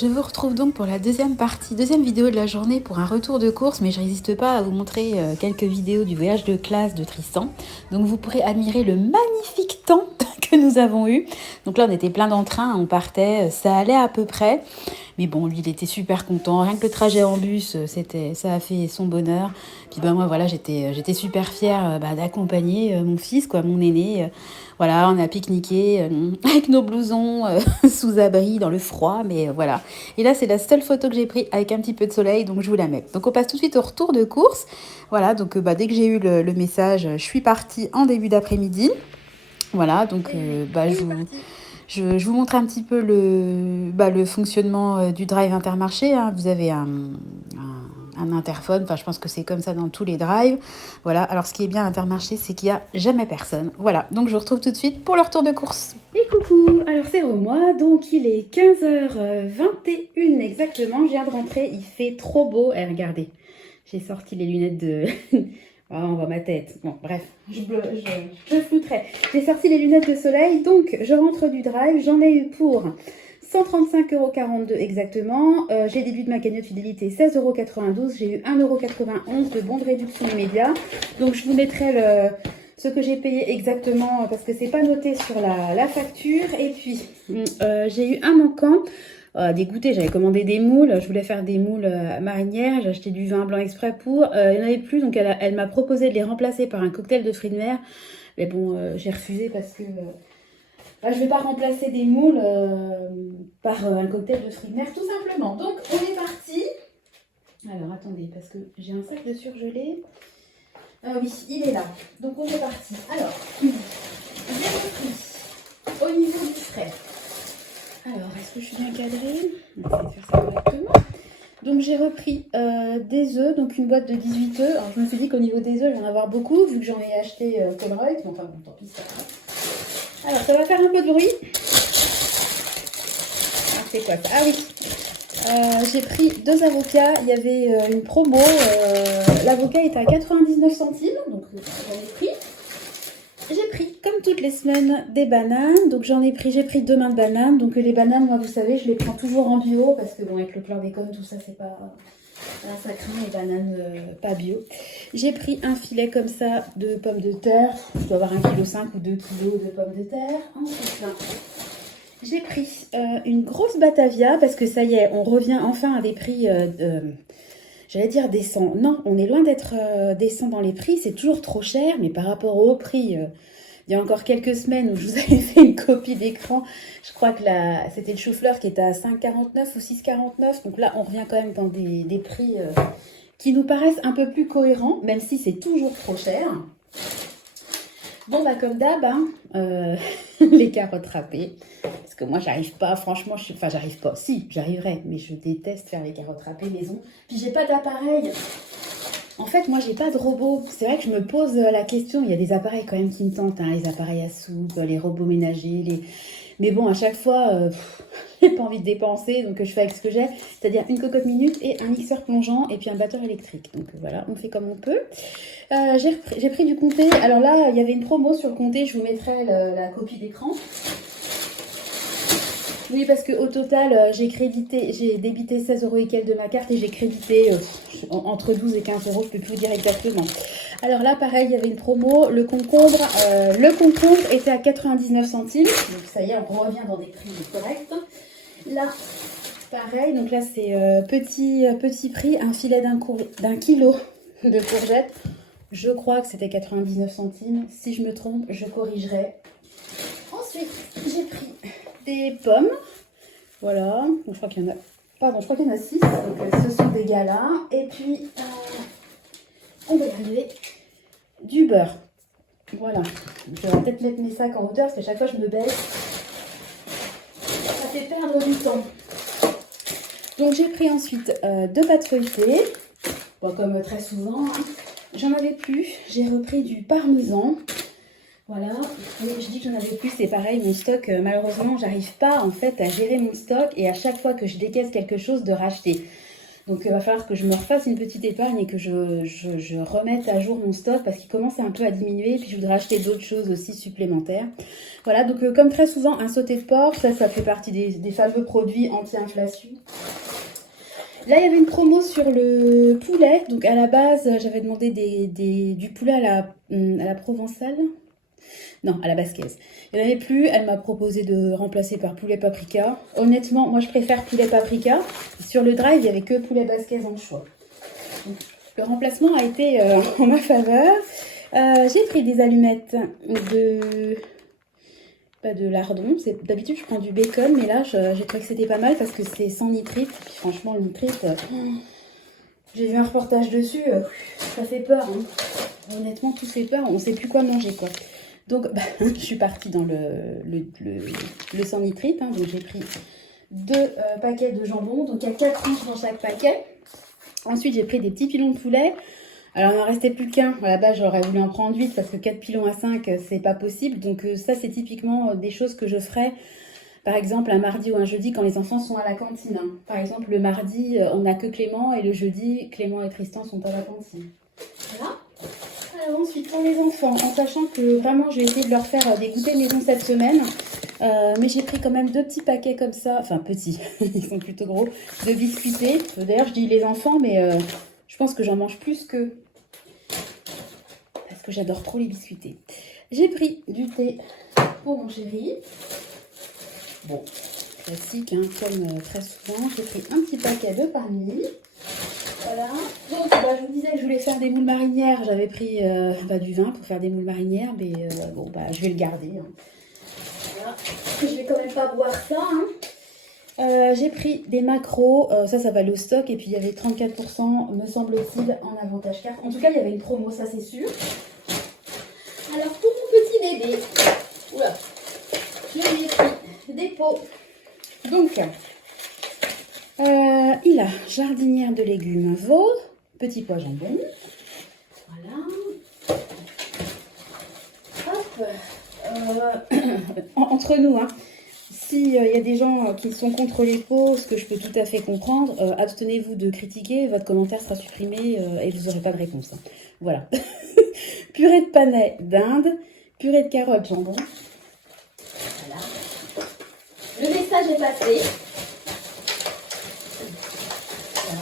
Je vous retrouve donc pour la deuxième partie, deuxième vidéo de la journée pour un retour de course, mais je résiste pas à vous montrer quelques vidéos du voyage de classe de Tristan. Donc vous pourrez admirer le magnifique temps que nous avons eu. Donc là on était plein d'entrain, on partait, ça allait à peu près. Mais bon, lui, il était super content. Rien que le trajet en bus, ça a fait son bonheur. Puis ben moi, voilà, j'étais super fière d'accompagner mon fils, quoi, mon aîné. Voilà, on a pique-niqué avec nos blousons sous abri dans le froid, mais voilà. Et là, c'est la seule photo que j'ai prise avec un petit peu de soleil, donc je vous la mets. Donc on passe tout de suite au retour de course. Voilà, donc dès que j'ai eu le message, je suis partie en début d'après-midi. Voilà, donc je vous montre un petit peu le fonctionnement du drive Intermarché. Hein. Vous avez un interphone, enfin je pense que c'est comme ça dans tous les drives. Voilà, alors ce qui est bien à Intermarché, c'est qu'il n'y a jamais personne. Voilà, donc je vous retrouve tout de suite pour le retour de course. Et coucou, alors c'est Romois, donc il est 15h21 exactement, je viens de rentrer, il fait trop beau. Et regardez, j'ai sorti les lunettes de... Oh, on voit ma tête. Bon, bref, je flouterai. J'ai sorti les lunettes de soleil, donc je rentre du drive. J'en ai eu pour 135,42 € exactement. J'ai déduit de ma cagnotte fidélité 16,92 €. J'ai eu 1,91 € de bons de réduction immédiat. Donc je vous mettrai ce que j'ai payé exactement parce que c'est pas noté sur la facture. Et puis, j'ai eu un manquant. Dégoûtée, j'avais commandé des moules, je voulais faire des moules marinières, j'ai acheté du vin blanc exprès pour, il n'y en avait plus, donc elle m'a proposé de les remplacer par un cocktail de fruits de mer, mais bon, j'ai refusé parce que je ne vais pas remplacer des moules par un cocktail de fruits de mer, tout simplement. Donc, on est parti. Alors, attendez, parce que j'ai un sac de surgelé. Oui, il est là. Donc, on est parti. Alors, j'ai repris au niveau du frais. Alors, est-ce que je suis bien cadrée? On va essayer de faire ça correctement. Donc, j'ai repris des œufs, donc une boîte de 18 œufs. Alors, je me suis dit qu'au niveau des œufs, j'en ai avoir beaucoup, vu que j'en ai acheté Colruyt. Bon, enfin, bon, tant pis, ça va. Alors, ça va faire un peu de bruit. Ah, c'est quoi ça? Ah oui. J'ai pris 2 avocats. Il y avait une promo. L'avocat était à 99 centimes, donc j'en ai pris. J'ai pris, comme toutes les semaines, des bananes. Donc j'ai pris 2 mains de bananes. Donc les bananes, moi, vous savez, je les prends toujours en bio. Parce que bon, avec le chlordécone, tout ça, c'est pas... ça craint les bananes pas bio. J'ai pris un filet comme ça de pommes de terre. Je dois avoir 1,5 kg ou 2 kg de pommes de terre. Ensuite, là, j'ai pris une grosse Batavia. Parce que ça y est, on revient enfin à des prix... J'allais dire décent. Non, on est loin d'être décent dans les prix. C'est toujours trop cher, mais par rapport au prix, il y a encore quelques semaines où je vous avais fait une copie d'écran. Je crois que c'était le chou-fleur qui était à 5,49 ou 6,49. Donc là, on revient quand même dans des prix qui nous paraissent un peu plus cohérents, même si c'est toujours trop cher. Bon, comme d'hab, hein, les carottes râpées. Parce que moi, j'arrive pas, franchement, enfin, j'arrive pas. Si, j'arriverai, mais je déteste faire les carottes râpées maison. Puis, j'ai pas d'appareil. En fait, moi, j'ai pas de robot. C'est vrai que je me pose la question. Il y a des appareils quand même qui me tentent, hein, les appareils à soupe, les robots ménagers, Mais bon, à chaque fois, j'ai pas envie de dépenser, donc je fais avec ce que j'ai. C'est-à-dire une cocotte minute et un mixeur plongeant et puis un batteur électrique. Donc voilà, on fait comme on peut. J'ai pris du comté. Alors là, il y avait une promo sur le comté. Je vous mettrai la copie d'écran. Oui, parce qu'au total, j'ai débité 16 € et quelques de ma carte et j'ai crédité entre 12 et 15 €, je peux plus vous dire exactement. Alors là, pareil, il y avait une promo. Le concombre était à 99 centimes. Donc ça y est, on revient dans des prix corrects. Là, pareil, donc là, c'est petit prix, un filet d'un kilo de courgettes. Je crois que c'était 99 centimes. Si je me trompe, je corrigerai. Ensuite, j'ai pris des pommes. Voilà. Donc, je crois qu'il y en a... Pardon, je crois qu'il y en a 6. Donc, ce sont des galas. Et puis, on va y arriver. Du beurre. Voilà. Je vais peut-être mettre mes sacs en hauteur parce que chaque fois, je me baisse. Ça fait perdre du temps. Donc, j'ai pris ensuite 2 pâtes feuilletées. Bon, comme très souvent, hein. J'en avais plus. J'ai repris du parmesan. Voilà, et je dis que j'en avais plus, c'est pareil, mon stock, malheureusement, j'arrive pas en fait à gérer mon stock et à chaque fois que je décaisse quelque chose, de racheter. Donc il va falloir que je me refasse une petite épargne et que je remette à jour mon stock parce qu'il commence un peu à diminuer. Et puis je voudrais acheter d'autres choses aussi supplémentaires. Voilà, donc comme très souvent, un sauté de porc, ça fait partie des fameux produits anti-inflation. Là, il y avait une promo sur le poulet. Donc à la base, j'avais demandé du poulet à la provençale. Non, à la basquaise. Il n'y en avait plus. Elle m'a proposé de remplacer par poulet paprika. Honnêtement, moi, je préfère poulet paprika. Sur le drive, il n'y avait que poulet basquaise en choix. Donc, le remplacement a été en ma faveur. J'ai pris des allumettes pas de lardon. D'habitude, je prends du bacon, mais là, j'ai trouvé que c'était pas mal parce que c'est sans nitrite. Puis franchement, le nitrite, j'ai vu un reportage dessus, ça fait peur. Hein. Honnêtement, tout fait peur. On ne sait plus quoi manger, quoi. Donc, je suis partie dans le sans nitrite. Hein, donc, j'ai pris 2 paquets de jambon. Donc, il y a 4 tranches dans chaque paquet. Ensuite, j'ai pris des petits pilons de poulet. Alors, il n'en restait plus qu'un. À la base, j'aurais voulu en prendre 8 parce que 4 pilons à 5, c'est pas possible. Donc, ça, c'est typiquement des choses que je ferais, par exemple, un mardi ou un jeudi quand les enfants sont à la cantine. Hein. Par exemple, le mardi, on n'a que Clément et le jeudi, Clément et Tristan sont à la cantine. Voilà. Alors ensuite, pour les enfants, en sachant que vraiment, j'ai essayé de leur faire des goûters maison cette semaine. Mais j'ai pris quand même 2 petits paquets comme ça. Enfin, petits, ils sont plutôt gros. De biscuités. D'ailleurs, je dis les enfants, mais je pense que j'en mange plus que... Parce que j'adore trop les biscuités. J'ai pris du thé pour mon chéri. Bon, classique, hein, comme très souvent. J'ai pris un petit paquet de parmi. Voilà. Donc, je vous disais que je voulais faire des moules marinières. J'avais pris du vin pour faire des moules marinières. Mais je vais le garder. Hein. Voilà. Je vais quand même pas boire ça. Hein. J'ai pris des maquereaux. Ça va aller au stock. Et puis, il y avait 34%, me semble-t-il, en avantage carte. En tout cas, il y avait une promo, ça c'est sûr. Alors, pour mon petit bébé, oula, je lui ai pris des pots. Donc, il a jardinière de légumes veau, petit pois jambon. Voilà. Hop. Entre nous, hein. S'il y a des gens qui sont contre les pots, ce que je peux tout à fait comprendre, abstenez-vous de critiquer, votre commentaire sera supprimé et vous n'aurez pas de réponse. Hein. Voilà. Purée de panais d'Inde, purée de carottes jambon. Voilà. Le message est passé. Voilà.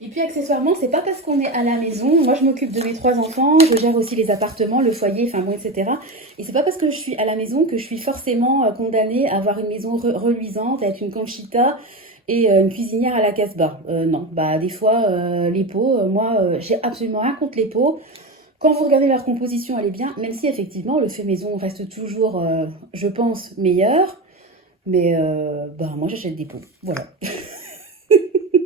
Et puis accessoirement, c'est pas parce qu'on est à la maison. Moi, je m'occupe de mes 3 enfants, je gère aussi les appartements, le foyer, enfin bon, etc. Et c'est pas parce que je suis à la maison que je suis forcément condamnée à avoir une maison reluisante, à être une Conchita et une cuisinière à la Casbah. Non, des fois, les pots, moi, j'ai absolument rien contre les pots. Quand vous regardez leur composition, elle est bien, même si effectivement le fait maison reste toujours, je pense, meilleur. Mais moi j'achète des pots, voilà.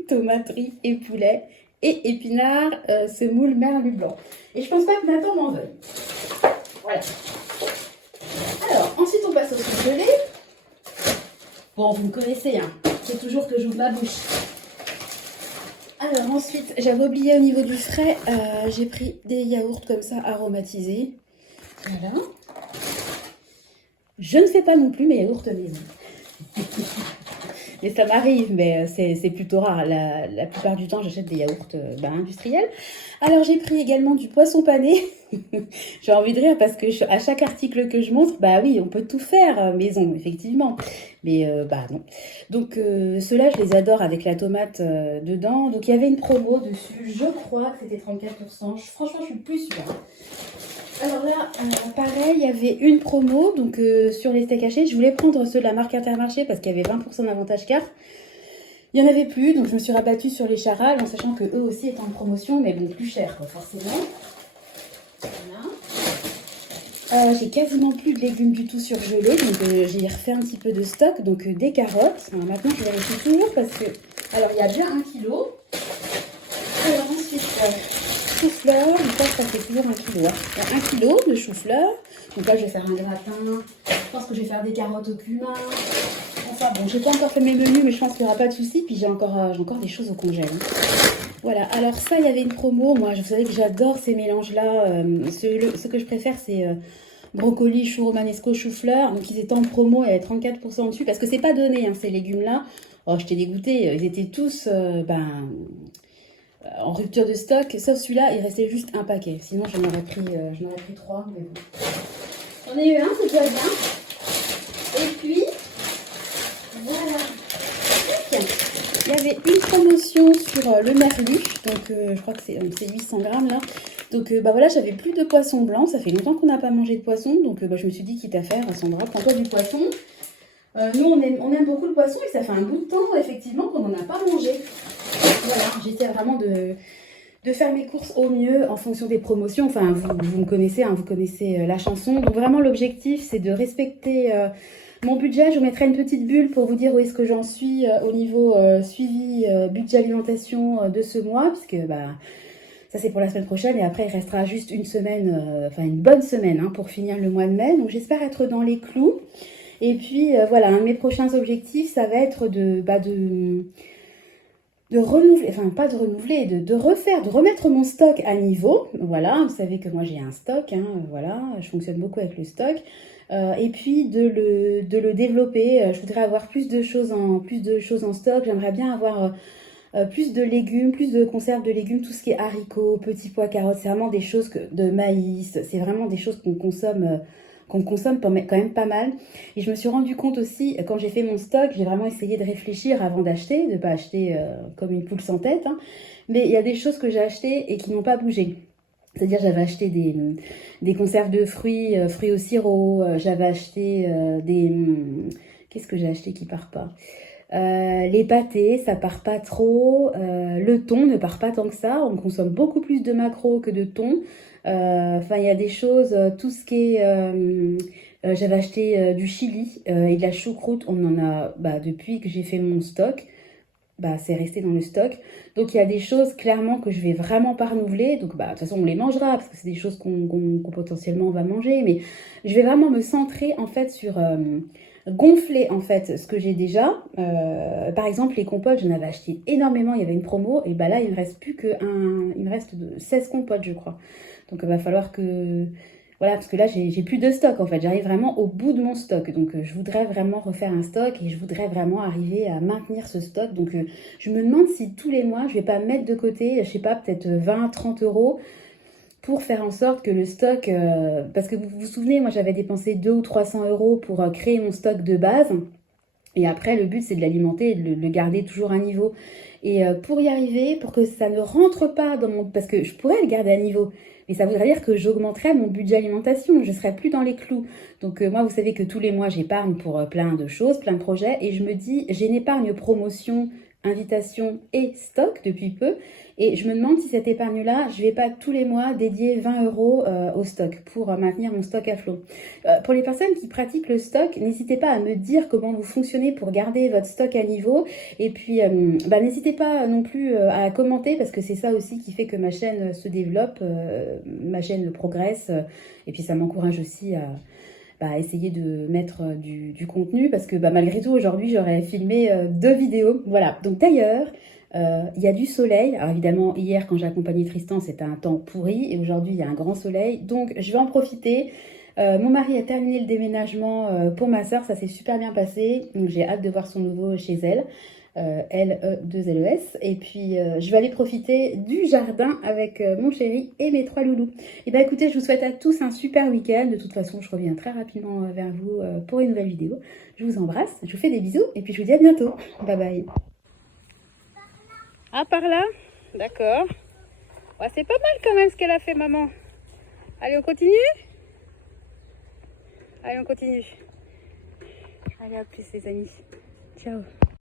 Tomates, riz et poulet et épinards, semoule, merlu blanc. Et je pense pas que Nathan m'en veuille. Voilà. Alors, ensuite on passe au surgelé. Bon, vous me connaissez, hein. C'est toujours que j'ouvre ma bouche. Alors ensuite, j'avais oublié au niveau du frais, j'ai pris des yaourts comme ça aromatisés. Voilà. Je ne fais pas non plus mes yaourts maison. Mais ça m'arrive, mais c'est plutôt rare. La plupart du temps, j'achète des yaourts industriels. Alors, j'ai pris également du poisson pané. J'ai envie de rire parce que à chaque article que je montre, oui, on peut tout faire maison, effectivement. Mais non. Donc, ceux-là, je les adore avec la tomate dedans. Donc, il y avait une promo dessus. Je crois que c'était 34%. Franchement, je suis plus sûre. Alors là, pareil, il y avait une promo donc sur les steaks hachés. Je voulais prendre ceux de la marque Intermarché parce qu'il y avait 20% d'avantage carte. Il n'y en avait plus, donc je me suis rabattue sur les charales en sachant que eux aussi étaient en promotion, mais bon, plus cher, quoi, forcément. Voilà. J'ai quasiment plus de légumes du tout surgelés, donc j'ai refait un petit peu de stock, donc des carottes. Alors, maintenant, je vérifie toujours parce que... Alors, il y a bien 1 kilo. Alors ensuite... chou-fleur, ça fait toujours 1 kilo. Hein. 1 kilo de chou-fleur. Donc là, je vais faire un gratin. Je pense que je vais faire des carottes au cumin. Enfin bon, j'ai pas encore fait mes menus, mais je pense qu'il n'y aura pas de souci. Puis j'ai encore des choses au congèle. Hein. Voilà, alors ça, il y avait une promo. Moi, vous savez que j'adore ces mélanges-là. Ce que je préfère, c'est brocoli, chou romanesco, chou-fleur. Donc ils étaient en promo et 34% dessus. Parce que c'est pas donné, hein, ces légumes-là. Oh, j'étais dégoûtée. Ils étaient tous en rupture de stock, sauf celui-là, il restait juste un paquet. Sinon, j'en aurais pris 3, mais bon. J'en ai eu un, c'est déjà bien. Et puis, voilà. Il y avait une promotion sur le merlu, donc je crois que c'est 800 grammes là. Donc voilà, j'avais plus de poisson blanc, ça fait longtemps qu'on n'a pas mangé de poisson, donc je me suis dit quitte à faire, Sandra, prends-toi du poisson. Nous on aime beaucoup le poisson et ça fait un bout de temps effectivement qu'on n'en a pas mangé. Voilà, j'essaie vraiment de faire mes courses au mieux en fonction des promotions. Enfin, vous me connaissez, hein, vous connaissez la chanson. Donc vraiment l'objectif c'est de respecter mon budget. Je vous mettrai une petite bulle pour vous dire où est-ce que j'en suis au niveau suivi budget alimentation de ce mois, puisque ça c'est pour la semaine prochaine et après il restera juste une semaine, enfin une bonne semaine hein, pour finir le mois de mai. Donc j'espère être dans les clous. Et puis voilà, un de mes prochains objectifs, ça va être de renouveler, enfin pas de renouveler, de remettre mon stock à niveau. Voilà, vous savez que moi j'ai un stock, hein, voilà, je fonctionne beaucoup avec le stock. Et puis de le développer. Je voudrais avoir plus de choses en stock. J'aimerais bien avoir plus de légumes, plus de conserves de légumes, tout ce qui est haricots, petits pois, carottes. C'est vraiment des choses de maïs. C'est vraiment des choses qu'on consomme quand même pas mal. Et je me suis rendu compte aussi, quand j'ai fait mon stock, j'ai vraiment essayé de réfléchir avant d'acheter, de ne pas acheter comme une poule sans tête. Hein. Mais il y a des choses que j'ai achetées et qui n'ont pas bougé. C'est-à-dire j'avais acheté des conserves de fruits, fruits au sirop, j'avais acheté qu'est-ce que j'ai acheté qui part pas les pâtés, ça part pas trop. Le thon ne part pas tant que ça. On consomme beaucoup plus de maquereau que de thon. Enfin, il y a des choses, tout ce qui est... j'avais acheté du chili et de la choucroute. On en a, depuis que j'ai fait mon stock, c'est resté dans le stock. Donc, il y a des choses, clairement, que je vais vraiment pas renouveler. Donc, de toute façon, on les mangera parce que c'est des choses qu'on potentiellement va manger. Mais je vais vraiment me centrer, en fait, sur... gonfler en fait ce que j'ai déjà. Par exemple les compotes, j'en avais acheté énormément, il y avait une promo et là il me reste plus il me reste 16 compotes je crois. Donc il va falloir que voilà, parce que là j'ai plus de stock en fait, j'arrive vraiment au bout de mon stock. Donc je voudrais vraiment refaire un stock et je voudrais vraiment arriver à maintenir ce stock. Donc je me demande si tous les mois je vais pas mettre de côté, je sais pas, peut-être 20-30 euros pour faire en sorte que le stock, parce que vous vous souvenez, moi j'avais dépensé 200 ou 300 euros pour créer mon stock de base, et après le but c'est de l'alimenter et de le garder toujours à niveau. Et pour y arriver, pour que ça ne rentre pas dans mon... Parce que je pourrais le garder à niveau, mais ça voudrait dire que j'augmenterais mon budget alimentation, je serais plus dans les clous. Donc moi vous savez que tous les mois j'épargne pour plein de choses, plein de projets, et je me dis, j'ai une épargne promotion, invitation et stock depuis peu. Et je me demande si cette épargne-là, je ne vais pas tous les mois dédier 20 euros au stock pour maintenir mon stock à flot. Pour les personnes qui pratiquent le stock, n'hésitez pas à me dire comment vous fonctionnez pour garder votre stock à niveau. Et puis, n'hésitez pas non plus à commenter parce que c'est ça aussi qui fait que ma chaîne se développe, ma chaîne progresse. Et puis, ça m'encourage aussi à essayer de mettre du contenu parce que malgré tout, aujourd'hui, j'aurais filmé 2 vidéos. Voilà. Donc d'ailleurs... il y a du soleil. Alors évidemment, hier, quand j'ai accompagné Tristan, c'était un temps pourri. Et aujourd'hui, il y a un grand soleil. Donc, je vais en profiter. Mon mari a terminé le déménagement pour ma soeur. Ça s'est super bien passé. Donc, j'ai hâte de voir son nouveau chez elle. L-E-2-L-E-S. Et puis, je vais aller profiter du jardin avec mon chéri et mes 3 loulous. Et écoutez, je vous souhaite à tous un super week-end. De toute façon, je reviens très rapidement vers vous pour une nouvelle vidéo. Je vous embrasse. Je vous fais des bisous. Et puis, je vous dis à bientôt. Bye bye. Ah, par là? D'accord. Ouais, c'est pas mal quand même ce qu'elle a fait, maman. Allez, on continue? Allez, on continue. Allez, à plus les amis. Ciao.